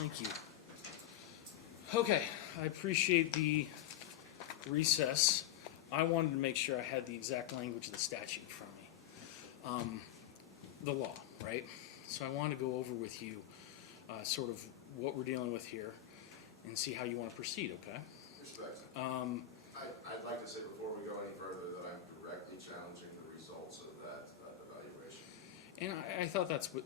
Thank you. Okay, I appreciate the recess. I wanted to make sure I had the exact language of the statute in front of me. The law, right? So I want to go over with you sort of what we're dealing with here and see how you want to proceed, okay? Respect. I'd like to say before we go any further that I'm directly challenging the results of that evaluation. And I thought that's what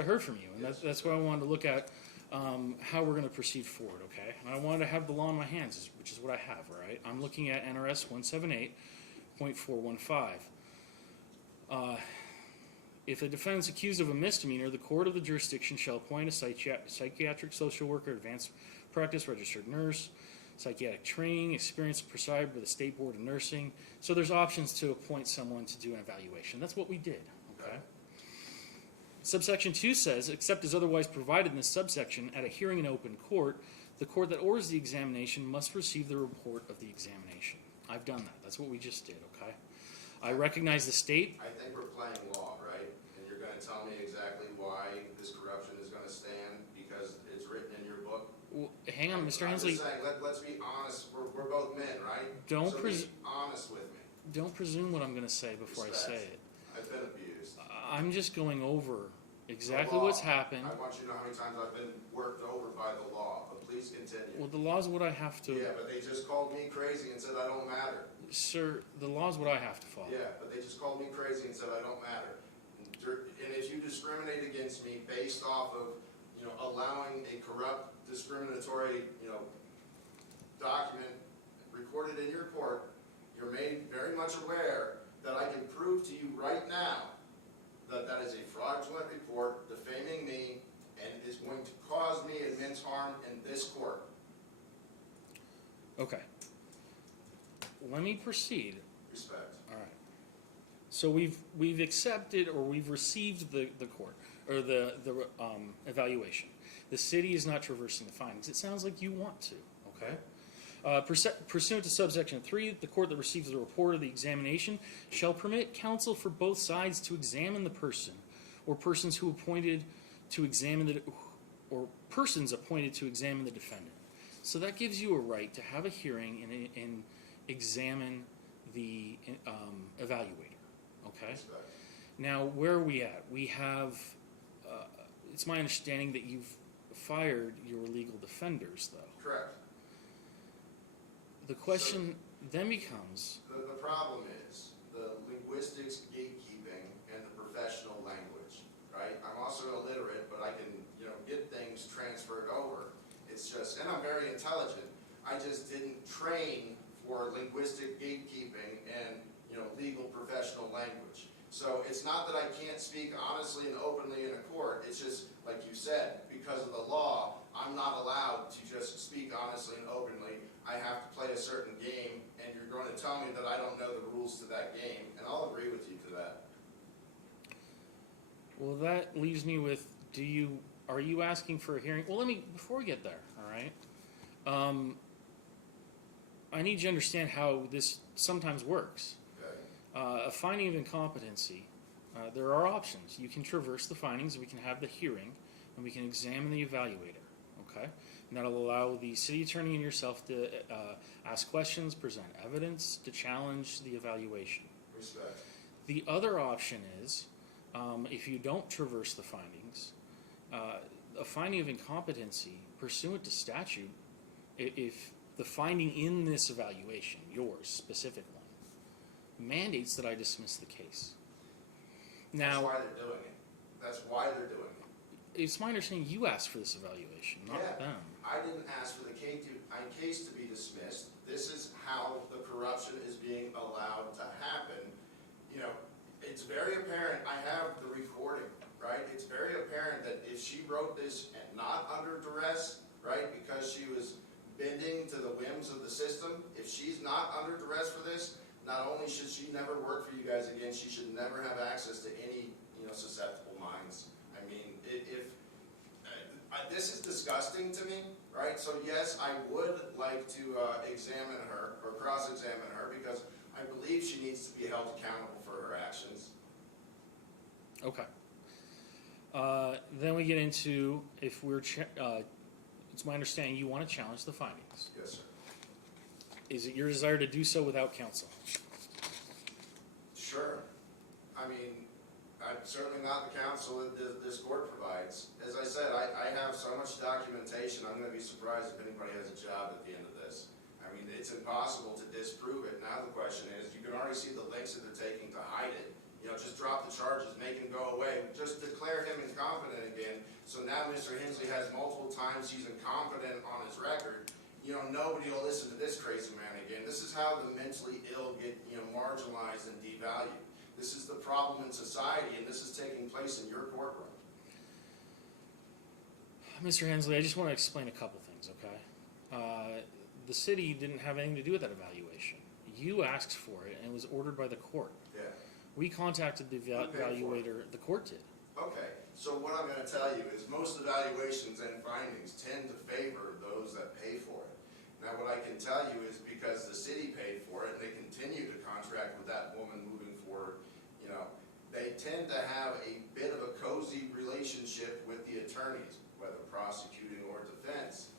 I heard from you, and Yes. that's what I wanted to look at, how we're going to proceed forward, okay? And I wanted to have the law in my hands, which is what I have, all right? I'm looking at NRS 178.415. If a defendant is accused of a misdemeanor, the court of the jurisdiction shall appoint a psychiatric social worker, advanced practice registered nurse, psychiatric training, experience prescribed by the State Board of Nursing. So there's options to appoint someone to do an evaluation. That's what we did, okay? Subsection 2 says, except as otherwise provided in this subsection, at a hearing in open court, the court that orders the examination must receive the report of the examination. I've done that. That's what we just did, okay? I recognize the state. I think we're playing law, right? And you're going to tell me exactly why this corruption is going to stand because it's written in your book? Well, hang on, Mr. I'm Hensley. just saying, let's be honest. We're both men, right? Don't so be honest with me. Don't presume what I'm going to say before I say it. I've been abused. I'm just going over exactly what's happened. I want you to know how many times I've been worked over by the law, but please continue. Well, the law is what I have to. Yeah, but they just called me crazy and said I don't matter. Sir, the law is what I have to follow. Yeah, but they just called me crazy and said I don't matter. And if you discriminate against me based off of, allowing a corrupt, discriminatory, document recorded in your court, you're made very much aware that I can prove to you right now that that is a fraudulent report defaming me and is going to cause me immense harm in this court. Okay. Let me proceed. Respect. All right. So we've accepted or we've received the court or the evaluation. The city is not traversing the findings. It sounds like you want to. Okay. Pursuant to subsection 3, the court that receives the report of the examination shall permit counsel for both sides to examine the person or persons who appointed to examine the defendant. So that gives you a right to have a hearing and examine the evaluator. Okay. Respect. Now, where are we at? We have. It's my understanding that you've fired your legal defenders, though. Correct. The question then becomes. The problem is the linguistics gatekeeping and the professional language, right? I'm also illiterate, but I can, get things transferred over. It's just, and I'm very intelligent. I just didn't train for linguistic gatekeeping and, legal professional language. So it's not that I can't speak honestly and openly in a court. It's just, like you said, because of the law, I'm not allowed to just speak honestly and openly. I have to play a certain game, and you're going to tell me that I don't know the rules to that game, and I'll agree with you to that. Well, that leaves me with: are you asking for a hearing? Well, before we get there, all right. I need you to understand how this sometimes works. Okay. A finding of incompetency. There are options. You can traverse the findings. We can have the hearing, and we can examine the evaluator. Okay. And that'll allow the city attorney and yourself to ask questions, present evidence, to challenge the evaluation. Respect. The other option is, if you don't traverse the findings, a finding of incompetency pursuant to statute, if the finding in this evaluation, yours specifically, mandates that I dismiss the case. Now, That's why they're doing it. That's why they're doing it. It's my understanding you asked for this evaluation, not them. I didn't ask for the case to be dismissed. This is how the corruption is being allowed to happen. It's very apparent. I have the recording, right? It's very apparent that if she wrote this and not under duress, right, because she was bending to the whims of the system, if she's not under duress for this, not only should she never work for you guys again, she should never have access to any, susceptible minds. I mean, this is disgusting to me, right? So yes, I would like to examine her or cross-examine her because I believe she needs to be held accountable for her actions. Okay. Then we get into if we're, it's my understanding you want to challenge the findings. Yes, sir. Is it your desire to do so without counsel? Sure. I mean, I'm certainly not the counsel that this court provides. As I said, I have so much documentation, I'm gonna be surprised if anybody has a job at the end of this. I mean, it's impossible to disprove it. Now the question is, you can already see the lengths that they're taking to hide it. You know, just drop the charges, make him go away, just declare him incompetent again. So now Mr. Hensley has multiple times he's incompetent on his record. You know, nobody will listen to this crazy man again. This is how the mentally ill get, you know, marginalized and devalued. This is the problem in society, and this is taking place in your courtroom. Mr. Hensley, I just want to explain a couple things, okay? The city didn't have anything to do with that evaluation. You asked for it, and it was ordered by the court. Yeah. We contacted the evaluator, the court did. Okay, so what I'm gonna tell you is most evaluations and findings tend to favor those that pay for it. Now, what I can tell you is because the city paid for it and they continue to contract with that woman moving forward, you know, they tend to have a bit of a cozy relationship with the attorneys, whether prosecuting or defense.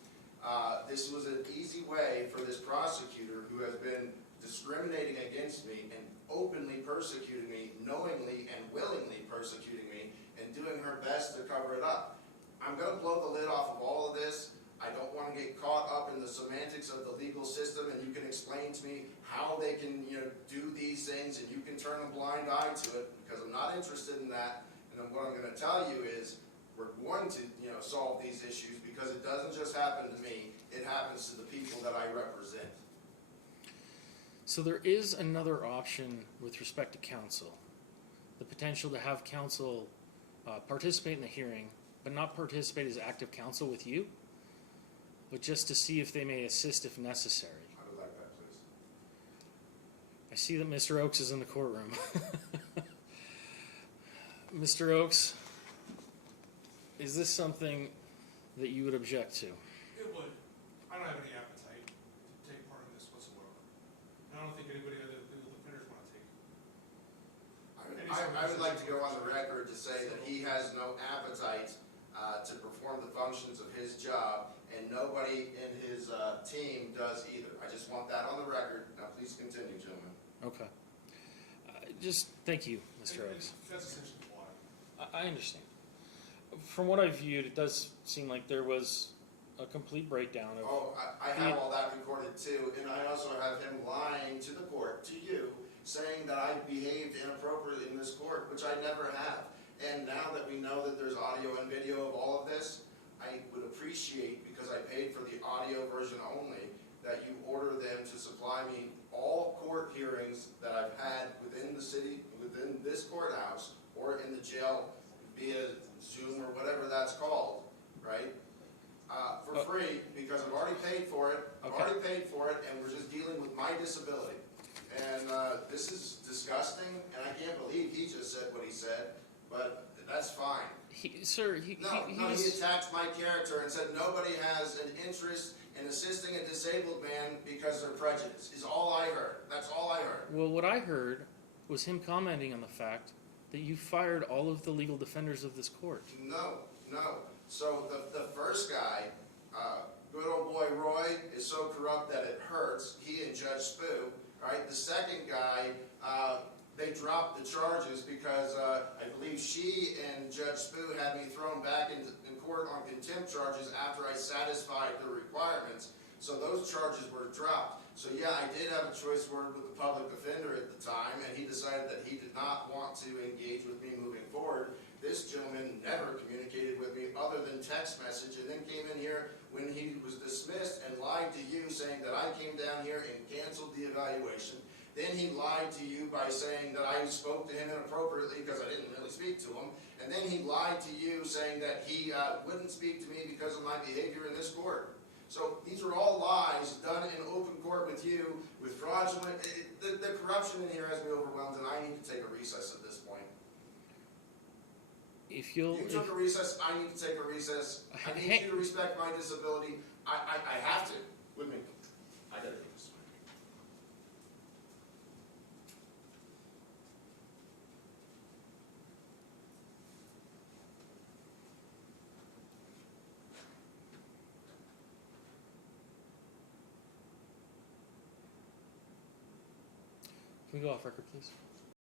This was an easy way for this prosecutor who has been discriminating against me and openly persecuting me, knowingly and willingly persecuting me, and doing her best to cover it up. I'm going to blow the lid off of all of this. I don't want to get caught up in the semantics of the legal system, and you can explain to me how they can, you know, do these things, and you can turn a blind eye to it, because I'm not interested in that. And then what I'm going to tell you is we're going to, you know, solve these issues, because it doesn't just happen to me, it happens to the people that I represent. So there is another option with respect to counsel. The potential to have counsel participate in the hearing, but not participate as active counsel with you, but just to see if they may assist if necessary. I would like that, please. I see that Mr. Oakes is in the courtroom. Mr. Oakes, is this something that you would object to? It would. I don't have any appetite to take part in this whatsoever. And I don't think anybody other than the defenders want to take. I would like to go on the record to say that he has no appetite to perform the functions of his job, and nobody in his team does either. I just want that on the record. Now, please continue, gentlemen. Okay. Just thank you, Mr. And Oakes. that's essentially why. I understand. From what I viewed, it does seem like there was a complete breakdown of. Oh, I have all that recorded too, and I also have him lying to the court, to you, saying that I behaved inappropriately in this court, which I never have. And now that we know that there's audio and video of all of this, I would appreciate, because I paid for the audio version only, that you order them to supply me all court hearings that I've had within the city, within this courthouse, or in the jail via Zoom or whatever that's called, right? For free, because I've already paid for it, and we're just dealing with my disability. And this is disgusting, and I can't believe he just said what he said, but that's fine. He He attacked my character and said nobody has an interest in assisting a disabled man because they're prejudiced, is all I heard. That's all I heard. Well, what I heard was him commenting on the fact that you fired all of the legal defenders of this court. No. So the first guy, good old boy Roy, is so corrupt that it hurts. He and Judge Spoo, right? The second guy, they dropped the charges because I believe she and Judge Spoo had me thrown back in court on contempt charges after I satisfied the requirements. So those charges were dropped. So yeah, I did have a choice word with the public defender at the time, and he decided that he did not want to engage with me moving forward. This gentleman never communicated with me other than text message, and then came in here when he was dismissed and lied to you, saying that I came down here and canceled the evaluation. Then he lied to you by saying that I spoke to him inappropriately because I didn't really speak to him. And then he lied to you saying that he wouldn't speak to me because of my behavior in this court. So these are all lies done in open court with you, with fraudulent. The corruption in here has me overwhelmed, and I need to take a recess at this point. If you'll, You took a recess, I need to take a recess. I need you to respect my disability. I have to. With me. I gotta do this. Can we go off record, please?